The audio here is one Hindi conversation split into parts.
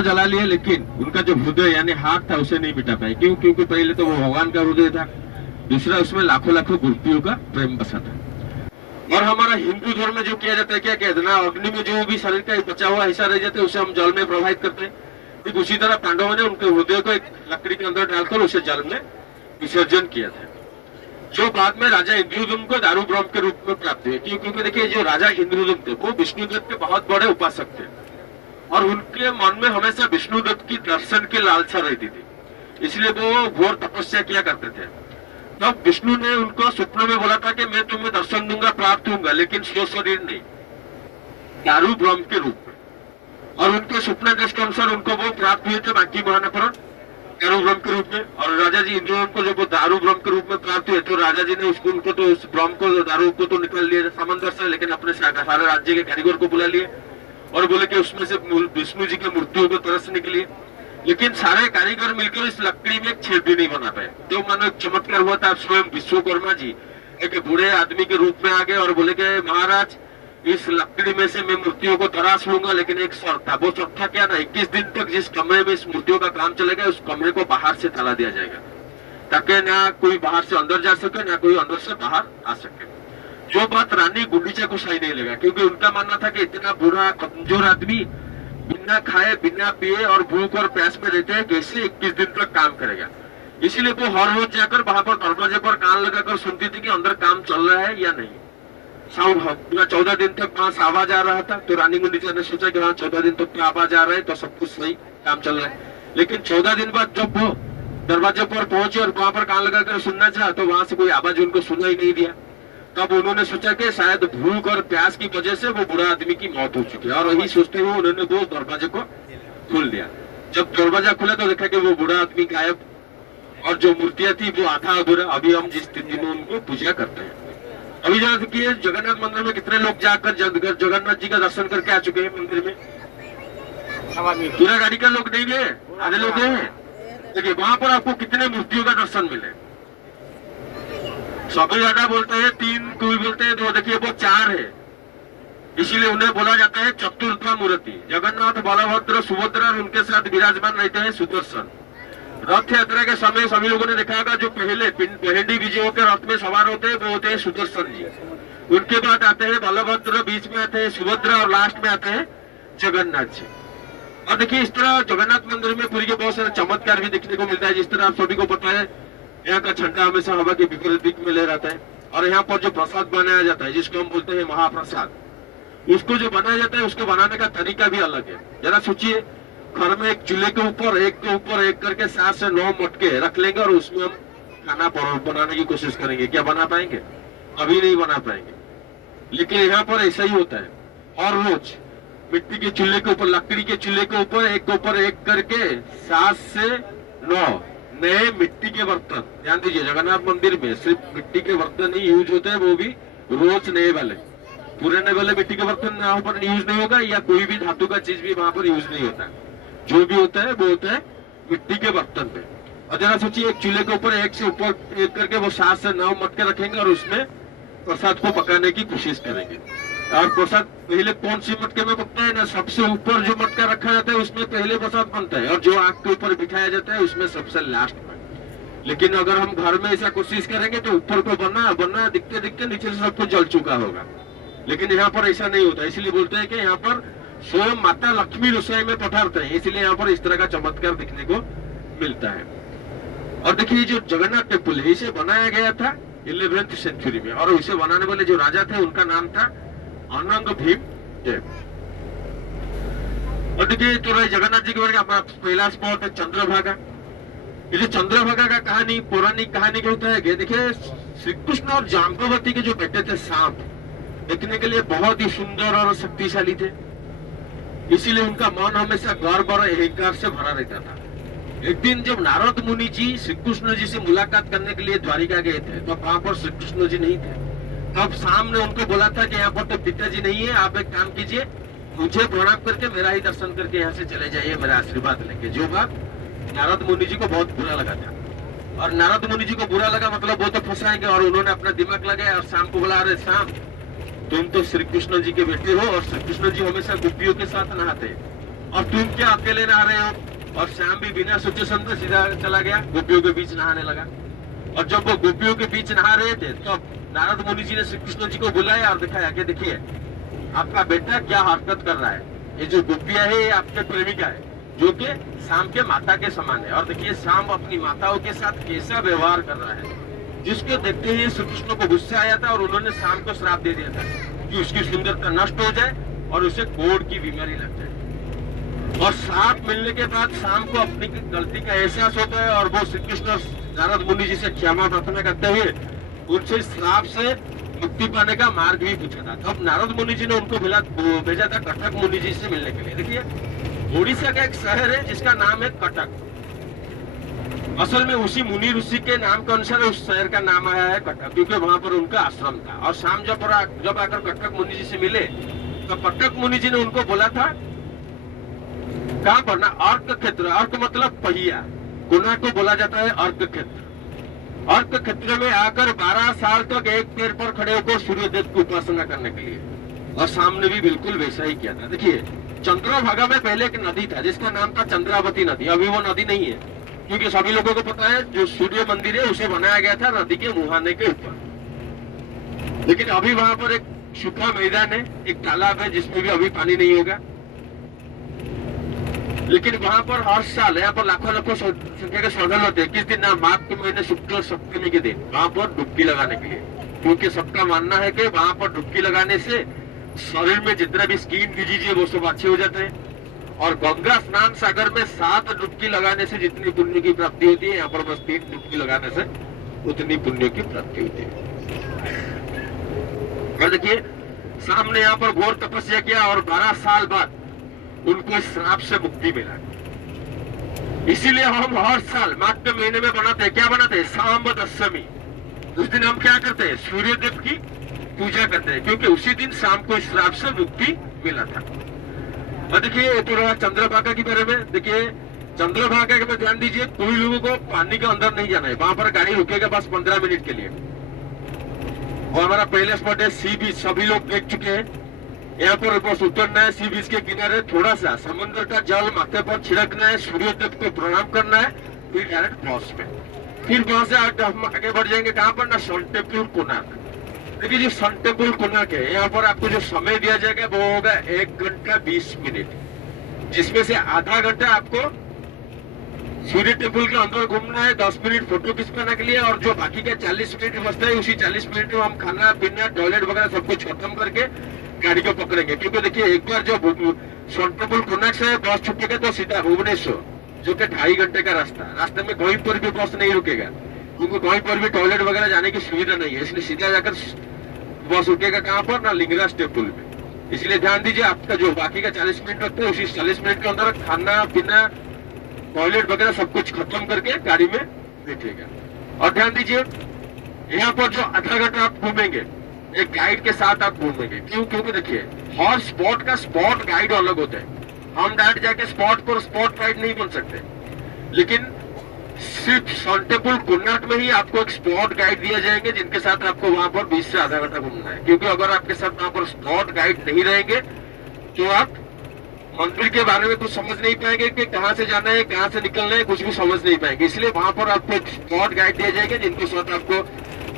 तो जला लिए, लेकिन उनका जो हृदय यानी हाथ था उसे नहीं मिटा पाए। क्यों? क्योंकि पहले तो वो भगवान का हृदय था, दूसरा उसमें लाखों लाखों गोपियों का प्रेम बसा था। और हमारा हिंदू धर्म में जो किया जाता है, क्या कहते हैं, अग्नि में जो भी शरीर का बचा हुआ हिस्सा रह जाता है उसे हम जल में प्रवाहित करते हैं। ठीक उसी तरह पांडवों ने उनके हृदय को एक लकड़ी के अंदर डालकर उसे जल में विसर्जन किया था, जो बाद में राजा इंद्रदुम्न को दारू ब्रह्म के रूप में प्राप्त हुए। क्योंकि देखिए, जो राजा इंद्रदुम्न थे वो विष्णुदत्त के बहुत बड़े उपासक थे और उनके मन में हमेशा विष्णुदत्त की दर्शन की लालसा रहती थी, इसलिए वो घोर तपस्या किया करते थे। तब विष्णु ने उनको स्वप्न में बोला था कि मैं तुम्हें दर्शन दूंगा, प्राप्त होऊंगा, लेकिन स्व शरीर नहीं, दारू ब्रह्म के रूप में। और उनके स्वप्न दृष्टि के अनुसार उनको वो प्राप्त हुए थे बाकी महानपरण दारू ब्रह्म के रूप में। और राजा जी इंद्रदुम्न को जब वो दारू ब्रह्म के रूप में प्राप्त हुए तो राजा जी ने उसको उनको तो उस ब्रह्म को दारू को तो निकाल लिया समंदर से, लेकिन अपने सारे राज्य के कारीगर को बुला लिए और बोले कि उसमें से विष्णु जी की मूर्तियों को तरस निकली। लेकिन सारे कारीगर मिलकर इस लकड़ी में एक छेद भी नहीं बना पाए। तो मानो एक चमत्कार हुआ था, स्वयं विश्वकर्मा जी एक बूढ़े आदमी के रूप में आ गए और बोले कि महाराज, इस लकड़ी में से मैं मूर्तियों को तराश लूंगा, लेकिन एक शर्त था। वो शर्त था क्या ना, 21 दिन तक जिस कमरे में इस मूर्तियों का काम चलेगा उस कमरे को बाहर से ताला दिया जाएगा, ताकि ना कोई बाहर से अंदर जा सके ना कोई अंदर से बाहर आ सके। जो बात रानी गुंडीचा को सही नहीं लगा, क्योंकि उनका मानना था कि इतना बुरा कमजोर आदमी बिना खाए बिना पिए और भूख और प्यास में रहते हैं, कैसे 21 दिन तक काम करेगा। इसीलिए वो हर रोज जाकर वहां पर दरवाजे पर कान लगाकर सुनती थी कि अंदर काम चल रहा है या नहीं। पूरा 14 दिन तक वहां से आवाज आ रहा था, तो रानी गुंडीचा ने सोचा कि वहां 14 दिन तक आवाज आ रहा है तो सब कुछ सही काम चल रहा है। लेकिन 14 दिन बाद जब वो दरवाजे पर पहुंचे और वहां पर कान लगाकर सुनना चाहा तो वहां से कोई आवाज उनको सुनाई नहीं दिया। तब उन्होंने सोचा कि शायद भूख और प्यास की वजह से वो बुरा आदमी की मौत हो चुकी है, और यही सोचते हुए उन्होंने वो दरवाजे को खोल दिया। जब दरवाजा खुला तो देखा कि वो बुरा आदमी गायब और जो मूर्तियां थी वो आधा अधूरा। अभी हम जिस स्थिति में उनको पूजा करते हैं, अभी जरा देखिए जगन्नाथ मंदिर में कितने लोग जाकर जगन्नाथ जी का दर्शन करके आ चुके हैं मंदिर में। पूरा गाड़ी का लोग नहीं गए, आधे लोग गए। देखिए वहां पर आपको कितने मूर्तियों का दर्शन मिले। सबसे ज्यादा बोलते हैं 3, कोई बोलते हैं 2, देखिए वो 4 है, इसीलिए उन्हें बोला जाता है चतुर्था मूर्ति। जगन्नाथ, बलभद्र, सुभद्रा और उनके साथ विराजमान रहते हैं सुदर्शन। रथ यात्रा के समय सभी लोगों ने देखा होगा, जो पहले पहंडी विजयों के रथ में सवार होते हैं वो होते हैं सुदर्शन जी। उनके बाद आते हैं बलभद्र, बीच में आते हैं सुभद्रा और लास्ट में आते हैं जगन्नाथ जी। और देखिए इस तरह जगन्नाथ मंदिर में पुरी के बहुत सारे चमत्कार भी देखने को मिलता है। जिस तरह आप सभी को पता है, यहाँ का झंडा हमेशा हवा के विपरीत दिख में ले रहता है, और यहाँ पर जो प्रसाद बनाया जाता है जिसको हम बोलते हैं महाप्रसाद, उसको जो बनाया जाता है उसको बनाने का तरीका भी अलग है। जरा सोचिए, घर में एक चूल्हे के ऊपर एक करके 7 से 9 मटके रख लेंगे और उसमें हम खाना बनाने की कोशिश करेंगे, क्या बना पाएंगे? अभी नहीं बना पाएंगे। लेकिन यहाँ पर ऐसा ही होता है, हर रोज मिट्टी के चूल्हे के ऊपर, लकड़ी के चूल्हे के ऊपर एक करके 7 से 9 नए मिट्टी के बर्तन। ध्यान दीजिए, जगन्नाथ मंदिर में सिर्फ मिट्टी के बर्तन ही यूज होते हैं, वो भी रोज नए वाले। पुराने वाले मिट्टी के बर्तन यहाँ पर यूज नहीं होगा, या कोई भी धातु का चीज भी वहां पर यूज नहीं होता। जो भी होता है वो होता है मिट्टी के बर्तन पे। और जरा सोचिए, एक चूल्हे के ऊपर एक करके वो 7 से 9 मटके रखेंगे और उसमें प्रसाद को पकाने की कोशिश करेंगे। और प्रसाद पहले कौन सी मटके में पकता है ना, सबसे ऊपर जो मटका रखा जाता है उसमें पहले प्रसाद बनता है, और जो आग के ऊपर बिठाया जाता है उसमें सबसे लास्ट में। लेकिन अगर हम घर में ऐसा कोशिश करेंगे तो ऊपर को बनना दिखते दिखते नीचे से सब कुछ जल चुका होगा। लेकिन यहाँ पर ऐसा नहीं होता, इसलिए बोलते हैं कि यहाँ पर स्वयं माता लक्ष्मी रसोई में पधारते हैं, इसलिए यहाँ पर इस तरह का चमत्कार देखने को मिलता है। और देखिए, जो जगन्नाथ टेम्पल है इसे बनाया गया था 11वीं सेंचुरी में, और इसे बनाने वाले जो राजा थे उनका नाम था अनंग भीम देव। और देखिए, तो जगन्नाथ जी के बारे में हमारा पहला स्पॉट है चंद्रभागा। ये जो चंद्रभागा का कहानी, पौराणिक कहानी क्या होता है कि देखिए, श्री कृष्ण और जाम्बवती के जो बेटे थे सांप, देखने के लिए बहुत ही सुंदर और शक्तिशाली थे, इसीलिए उनका मन हमेशा गर्व और अहंकार से भरा रहता था। एक दिन जब नारद मुनि जी श्री कृष्ण जी से मुलाकात करने के लिए द्वारिका गए थे, तो वहां पर श्री कृष्ण जी नहीं थे। तब शाम ने उनको बोला था कि यहाँ पर तो पिताजी नहीं है, आप एक काम कीजिए, मुझे प्रणाम करके मेरा ही दर्शन करके यहाँ से चले जाइए, मेरा आशीर्वाद लेके। जो बात नारद मुनि जी को बहुत बुरा लगा था, और नारद मुनि जी को बुरा लगा मतलब वो तो फंसाएंगे, और उन्होंने अपना दिमाग लगाया और शाम को बोला, अरे शाम, तुम तो श्री कृष्ण जी के बेटे हो, और श्री कृष्ण जी हमेशा गोपियों के साथ नहाते, और तुम क्या अकेले नहा रहे हो? और श्याम भी बिना सोचे समझे सीधा चला गया, गोपियों के बीच नहाने लगा। और जब वो गोपियों के बीच नहा रहे थे तो नारद मुनि जी ने श्री कृष्ण जी को बुलाया और दिखाया कि देखिए आपका बेटा क्या हरकत कर रहा है। ये जो गोपियां है ये आपके प्रेमिका है, जो कि शाम के माता के समान है। और देखिए शाम अपनी माताओं के साथ कैसा व्यवहार कर रहा है, जिसको देखते ही श्री कृष्ण को गुस्सा आया था और उन्होंने शाम को श्राप दे दिया था कि उसकी सुंदरता नष्ट हो जाए और उसे कोढ़ की बीमारी लग जाए। और श्राप मिलने के बाद शाम को अपनी गलती का एहसास होता है और वो श्री कृष्ण नारद मुनि जी से क्षमा प्रार्थना करते हुए उनसे श्राप से मुक्ति पाने का मार्ग भी पूछा था। तब नारद मुनि जी ने उनको भेजा था कटक मुनि जी से मिलने के लिए। देखिए उड़ीसा का एक शहर है जिसका नाम है कटक। असल में उसी मुनि ऋषि के नाम के अनुसार उस शहर का नाम आया है कटक, क्योंकि वहां पर उनका आश्रम था। और शाम जब आकर कटक मुनि जी से मिले तो कटक मुनि जी ने उनको बोला था कहाँ पर ना अर्क क्षेत्र, अर्क मतलब पहिया, गुना को बोला जाता है अर्क क्षेत्र। अर्क क्षेत्र में आकर 12 साल तक एक पैर पर खड़े होकर सूर्यदेव की उपासना करने के लिए। और सामने भी बिल्कुल वैसा ही किया था। देखिए चंद्रभागा में पहले एक नदी था जिसका नाम था चंद्रावती नदी। अभी वो नदी नहीं है, क्योंकि सभी लोगों को पता है जो सूर्य मंदिर है उसे बनाया गया था नदी के मुहाने के ऊपर। लेकिन अभी वहां पर एक सूखा मैदान है, एक तालाब है जिसमें भी अभी पानी नहीं होगा। लेकिन वहां पर हर साल यहाँ पर लाखों संख्या के श्रद्धालु होते हैं। किस दिन ना माघ के महीने शुक्ल सप्तमी के दिन वहां पर डुबकी लगाने के लिए, क्योंकि सबका मानना है कि वहां पर डुबकी लगाने से शरीर में जितना भी स्किन डिजीज है वो सब अच्छे हो जाते हैं। और गंगा स्नान सागर में 7 डुबकी लगाने से जितनी पुण्य की प्राप्ति होती है, यहाँ पर बस 3 डुबकी लगाने से उतनी पुण्य की प्राप्ति होती है। और देखिए सामने यहाँ पर घोर तपस्या किया और 12 साल बाद उनको इस श्राप से मुक्ति मिला। इसीलिए हम हर साल माघ के महीने में बनाते हैं, क्या बनाते हैं, सांब दशमी। उस दिन हम क्या करते हैं, सूर्य देव की पूजा करते हैं, क्योंकि उसी दिन शाम को इस श्राप से मुक्ति मिला था। और देखिए ये तो रहा चंद्रभागा के बारे में। देखिए चंद्रभागा के में ध्यान दीजिए, कोई लोगों को पानी के अंदर नहीं जाना है, वहां पर गाड़ी रुकेगा बस 15 मिनट के लिए। और हमारा पहले स्पॉट है सी बीच, सभी लोग देख चुके हैं। यहाँ पर बस उतरना है, सी बीच के किनारे थोड़ा सा समुद्र का जल माथे पर छिड़कना है, सूर्य देव को प्रणाम करना है, फिर डायरेक्ट पहुंच पे। फिर वहां से हम आगे बढ़ जाएंगे कहाँ पर ना, सन टेम्पल कोणार्क। देखिए जो सन टेम्पल कोणार्क है, यहाँ पर आपको जो समय दिया जाएगा वो होगा 1 घंटा 20 मिनट, जिसमें से आधा घंटा आपको सूर्य टेम्पल के अंदर घूमना है, 10 मिनट फोटो खिंचवाने के लिए। और जो बाकी का 40 मिनट बचता है, उसी 40 मिनट में हम खाना पीना टॉयलेट वगैरह सब कुछ खत्म करके गाड़ी को पकड़ेंगे। क्योंकि देखिए एक बार जो सन टेम्पल कोणार्क से बस छूटेगा तो सीधा भुवनेश्वर, जो कि 2.5 घंटे का रास्ते में कहीं पर भी बस नहीं रुकेगा, क्योंकि कहीं पर भी टॉयलेट वगैरह जाने की सुविधा नहीं है। इसलिए सीधा जाकर बस रुकेगा कहाँ पर ना, लिंगराज टेम्पल में। इसलिए ध्यान दीजिए आपका जो बाकी का 40 मिनट लगता है, उसी 40 मिनट के अंदर खाना पीना टॉयलेट वगैरह सब कुछ खत्म करके गाड़ी में बैठेगा। और ध्यान दीजिए यहाँ पर जो आधा घंटा आप घूमेंगे एक गाइड के साथ आप घूमेंगे। क्यों? क्योंकि देखिए हर स्पॉट का स्पॉट गाइड अलग होता है। हम डायरेक्ट जाके स्पॉट पर स्पॉट गाइड नहीं बन सकते, लेकिन सिर्फ सन टेम्पल कोणार्क में ही आपको एक स्पॉट गाइड दिया जाएंगे, जिनके साथ आपको वहां पर 20 से आधा घंटा घूमना है। क्योंकि अगर आपके साथ वहां पर स्पॉट गाइड नहीं रहेंगे तो आप मंदिर के बारे में कुछ समझ नहीं पाएंगे कि कहाँ से जाना है, कहाँ से निकलना है, कुछ भी समझ नहीं पाएंगे। इसलिए वहां पर आपको एक स्पॉट गाइड दिया जाएगा, जिनके साथ आपको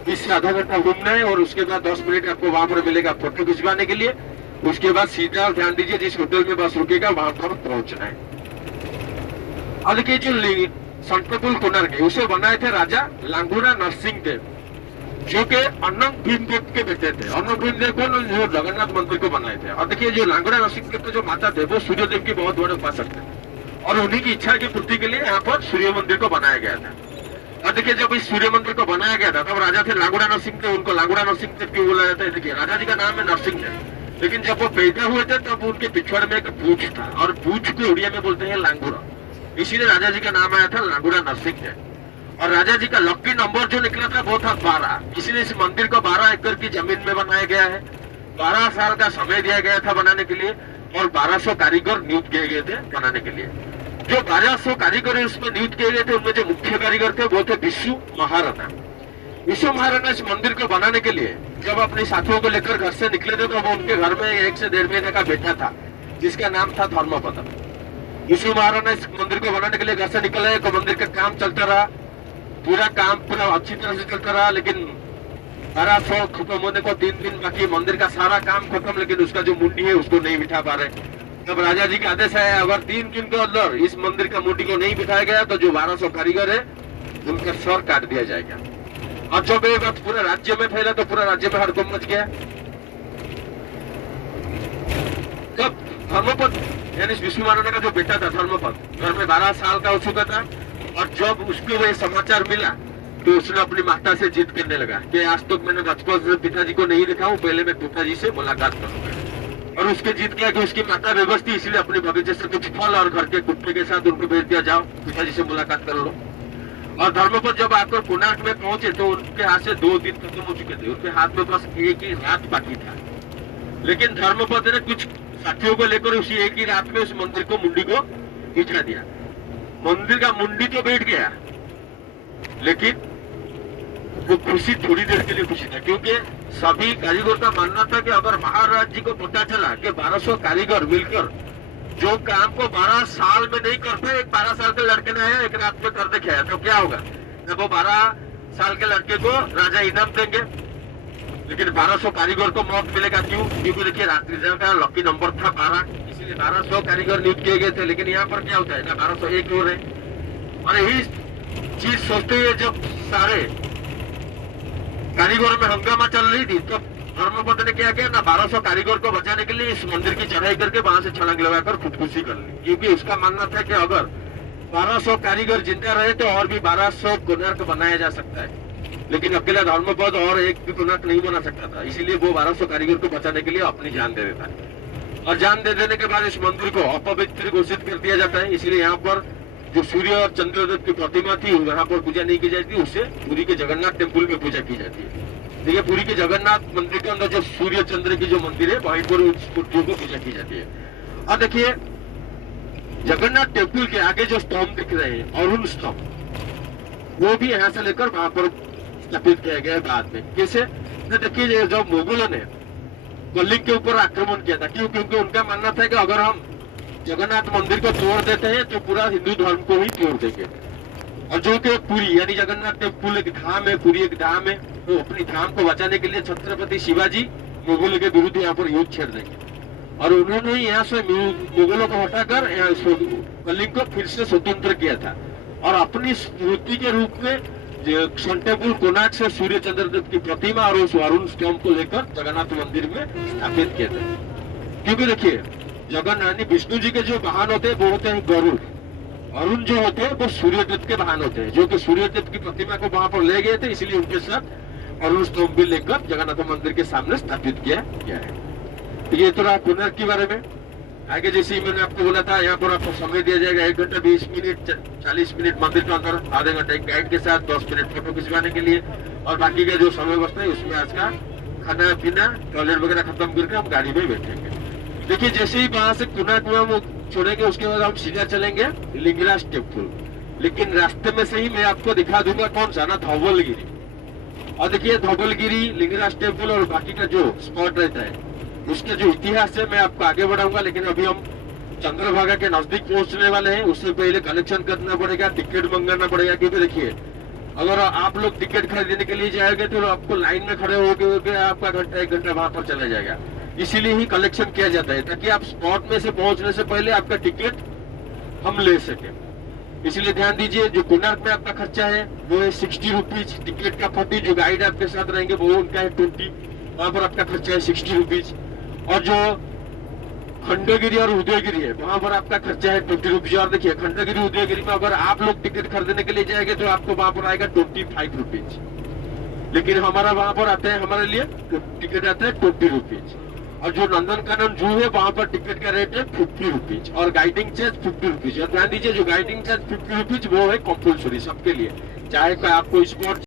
20 से आधा घंटा घूमना है। और उसके बाद 10 मिनट आपको वहां पर मिलेगा फोटो खिंचवाने के लिए। उसके बाद सीधा ध्यान दीजिए जिस होटल में बस रुकेगा वहां पर पहुंचना है। अब देखिए जो सन टेम्पल कोणार्क है उसे बनाए थे राजा लांगुड़ा नरसिंह देव, जो के अनंग भीमदेव के बेटे थे। अनंग भीमदेव कौन, जो जगन्नाथ मंदिर को बनाए थे। और देखिए जो लांगुड़ा नरसिंह देव के जो माता थे वो सूर्य देव की बहुत बड़े उपासक थे, और उन्हीं की इच्छा की पूर्ति के लिए यहाँ पर सूर्य मंदिर को बनाया गया था। और देखिए जब इस सूर्य मंदिर को बनाया गया था तब राजा थे लांगुड़ा नरसिंह देव। उनको लांगुड़ा नरसिंह देव क्यों बोला जाता है? देखिए राजा जी का नाम है नरसिंह देव, लेकिन जब वो पैदा हुए थे तब उनके पिछवाड़े में एक पूछ था, और पूछ को उड़िया में बोलते हैं लांगुड़ा। इसीलिए राजा जी का नाम आया था लांगुड़ा नरसिंह देव। और राजा जी का लकी नंबर जो निकला था वो था 12, इसलिए इस मंदिर को 12 एकड़ की जमीन में बनाया गया है। 12 साल का समय दिया गया था बनाने के लिए, और 1200 कारीगर नियुक्त किए गए थे बनाने के लिए। जो 1200 कारीगर उसमें नियुक्त किए गए थे, उनमें जो मुख्य कारीगर थे वो थे विष्णु महाराणा। विष्णु महाराणा इस मंदिर को बनाने के लिए जब अपने साथियों को लेकर घर से निकले थे तो वो उनके घर में 1 से 1.5 महीने का बेटा था, जिसका नाम था धर्मपद। विष्णु महाराज ने इस मंदिर को बनाने के लिए घर से निकले तो मंदिर का काम चलता रहा, पूरा काम पूरा अच्छी तरह से चलता रहा, लेकिन 1200 खत्म होने को 3 दिन बाकी, मंदिर का सारा काम खत्म, लेकिन उसका जो मुंडी है उसको नहीं बिठा पा रहे। तब राजा जी का आदेश है, अगर 3 दिन के अंदर इस मंदिर का मुंडी को नहीं बिठाया गया तो जो 1200 कारीगर है उनका सर काट दिया जाएगा। और जब ये बात पूरे राज्य में फैला तो पूरा राज्य में हड़कंप मच गया। तब धर्मपद यानी विष्णु महाराज का जो बेटा था धर्मपद, घर में 12 साल का हो चुका था, और जब उसको ये समाचार मिला तो उसने अपनी माता से जिद करने लगा कि आज तक मैंने बचपन से पिताजी को नहीं देखा हूँ, पहले मैं पिताजी से मुलाकात करूंगा। और उसके जिद किया कि उसकी माता बेबस थी, इसलिए अपने बगीचे से कुछ फल और घर के कुत्ते के साथ उनको भेज दिया, जाओ पिताजी से मुलाकात कर लो। और धर्मपद जब आकर कोणार्क में पहुंचे तो उनके हाथ से 2 दिन खत्म हो चुके थे, उनके हाथ में बस एक ही रात बाकी था। लेकिन धर्मपद ने कुछ साथियों को लेकर उसी एक ही रात में उस मंदिर को मुंडी को बिठा दिया। मंदिर का मुंडी तो बैठ गया, लेकिन वो खुशी थोड़ी देर के लिए खुशी था, क्योंकि सभी कारीगर का मानना था कि अगर महाराज जी को पता चला कि 1200 कारीगर मिलकर जो काम को 12 साल में नहीं करते, एक 12 साल के लड़के ने एक रात में कर दिखाया, तो क्या होगा? जब वो 12 साल के लड़के को राजा इनाम देंगे, लेकिन 1200 कारीगर को मौत मिलेगा। क्यों? क्योंकि देखिए रात्रि का लकी नंबर था 12, इसीलिए 1200 कारीगर नियुक्त किए गए थे। लेकिन यहाँ पर क्या होता है ना, 1201 हो रहे। और यही चीज सोचते हुए जब सारे कारीगरों में हंगामा चल रही थी, तो धर्मपद ने क्या किया ना, 1200 कारीगर को बचाने के लिए इस मंदिर की चढ़ाई करके वहां से छलांग लगाकर खुदकुशी कर ली, क्योंकि उसका मानना था कि अगर 1200 कारीगर जिंदा रहे तो और भी 1200 कोणार्क बनाया जा सकता है। लेकिन अकेला धर्मपद और एक भी कोणार्क नहीं बना सकता था, इसीलिए वो 1200 कारीगर को बचाने के लिए अपनी जान दे देता है। और जान दे देने के बाद इस मंदिर को अपवित्र घोषित कर दिया जाता है। इसलिए यहाँ पर जो सूर्य और चंद्रदेव की प्रतिमा थी वहां पर पूजा नहीं की जाती, उससे पुरी के जगन्नाथ टेम्पल में पूजा की जाती है। देखिए पुरी के जगन्नाथ मंदिर के अंदर जो सूर्य चंद्र की जो मंदिर है वहीं पर उस मूर्तियों को पूजा की जाती है। और देखिए जगन्नाथ टेम्पल के आगे जो स्तंभ दिख रहे हैं, अरुण स्तंभ, वो भी यहाँ से लेकर वहां पर स्थापित किया गया बाद में। कैसे? देखिए जब मुगलों ने कलिंग के ऊपर आक्रमण किया था, क्यों? क्योंकि उनका मानना था कि अगर हम जगन्नाथ मंदिर को तोड़ देते हैं तो पूरा हिंदू धर्म को ही तोड़ देंगे। और जो कि पुरी यानी जगन्नाथ टेम्पल एक धाम है, पुरी एक धाम है, तो अपनी धाम को बचाने के लिए छत्रपति शिवाजी मुगलों के विरुद्ध यहाँ पर युद्ध छेड़ देंगे। और उन्होंने यहाँ से मुगलों को हटाकर कलिंग को फिर से स्वतंत्र किया था, और अपनी स्मृति के रूप में सन टेम्पल कोणार्क से सूर्य चंद्रदेव की प्रतिमा और उस अरुण स्तंभ को लेकर जगन्नाथ मंदिर में स्थापित किया था। क्योंकि देखिए जगन्नाथ विष्णु जी के जो वाहन होते हैं वो होते हैं गरुड़, अरुण जो होते हैं वो सूर्यदेव के वाहन होते हैं, जो कि सूर्यदेव की प्रतिमा को वहां पर ले गए थे, इसलिए उनके साथ अरुण स्तंभ भी लेकर जगन्नाथ मंदिर के सामने स्थापित किया गया है। तो ये तो रहा कोणार्क के बारे में। आगे जैसे मैंने आपको बोला था, यहाँ पर आपको समय दिया जाएगा 1 घंटा 20 मिनट 40 मिनट मंदिर के अंदर, आधे घंटे गाइड के साथ 10 मिनट फोटो खिंचवाने के लिए, और बाकी का जो समय बचता है उसमें आज का खाना पीना टॉयलेट वगैरह खत्म करके हम गाड़ी में बैठेंगे। देखिए जैसे ही वहां से कोणार्क में हम छोड़ेंगे उसके बाद हम सीधा चलेंगे लिंगराज टेम्पल, लेकिन रास्ते में से ही मैं आपको दिखा दूंगा कौन सा ना, धौलगिरी। और देखिए धौलगिरी, लिंगराज टेम्पल और बाकी का जो स्पॉट रहता है उसका जो इतिहास है मैं आपको आगे बढ़ाऊंगा। लेकिन अभी हम चंद्रभागा के नजदीक पहुंचने वाले हैं, उससे पहले कलेक्शन करना पड़ेगा, टिकट मंगाना पड़ेगा। क्योंकि देखिए अगर आप लोग टिकट खरीदने के लिए जाएंगे तो आपको लाइन में खड़े होकर आपका घंटा 1 घंटा वहां पर चला जाएगा। इसीलिए ही कलेक्शन किया जाता है, ताकि आप स्पॉट में से पहुंचने से पहले आपका टिकट हम ले सके। इसलिए ध्यान दीजिए, जो कोणार्क में आपका खर्चा है वो है 60 रुपीज, टिकट का 40, जो गाइड आपके साथ रहेंगे वो उनका है 20, वहां पर आपका खर्चा है 60 रुपीज। और जो खंडगिरी और उदयगिरी है वहां पर आपका खर्चा है 20 रुपीज। और देखिए खंडगिरी उदयगिरी में अगर आप लोग टिकट खरीदने के लिए जाएंगे तो आपको वहां पर आएगा 25 रुपीज, लेकिन हमारा वहां पर आता है, हमारे लिए टिकट आता है 20 रुपीज। और जो नंदनकानन जू है वहां पर टिकट का रेट है 50 रुपीज और गाइडिंग चार्ज 50 रुपीज। और ध्यान दीजिए जो गाइडिंग चार्ज 50 रुपीज वो है कंपल्सरी सबके लिए, चाहे आपको स्पॉट